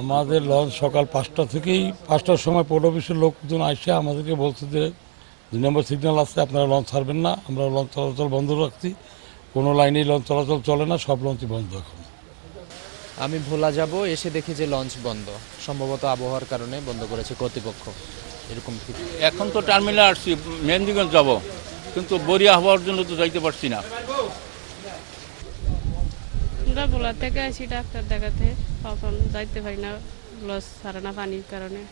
আমাদের লঞ্চ সকাল পাঁচটা থেকেই পাঁচটার সময় পোর্ট অফিসের লোকজন আসে আমাদেরকে বলছে যে দুই নম্বর সিগন্যাল আসছে আপনারা লঞ্চ ছাড়বেন না আমরা লঞ্চ চলাচল বন্ধ রাখছি। কোনো লাইনেই লঞ্চ চলাচল চলে না সব লঞ্চই বন্ধ এখন। আমি ভোলা যাব এসে দেখি যে লঞ্চ বন্ধ। সম্ভবত আবহাওয়ার কারণে বন্ধ করেছে কর্তৃপক্ষ। এরকম এখন তো টার্মিনাল আসছি মেহেন্দিগঞ্জ যাব। কিন্তু বরিয়া হওয়ার জন্য তো যাইতে পারছি না। আমরা বোলা থেকে আসি ডাক্তার দেখাতে কখন যাইতে পারি না লস ছাড়ে না পানির কারণে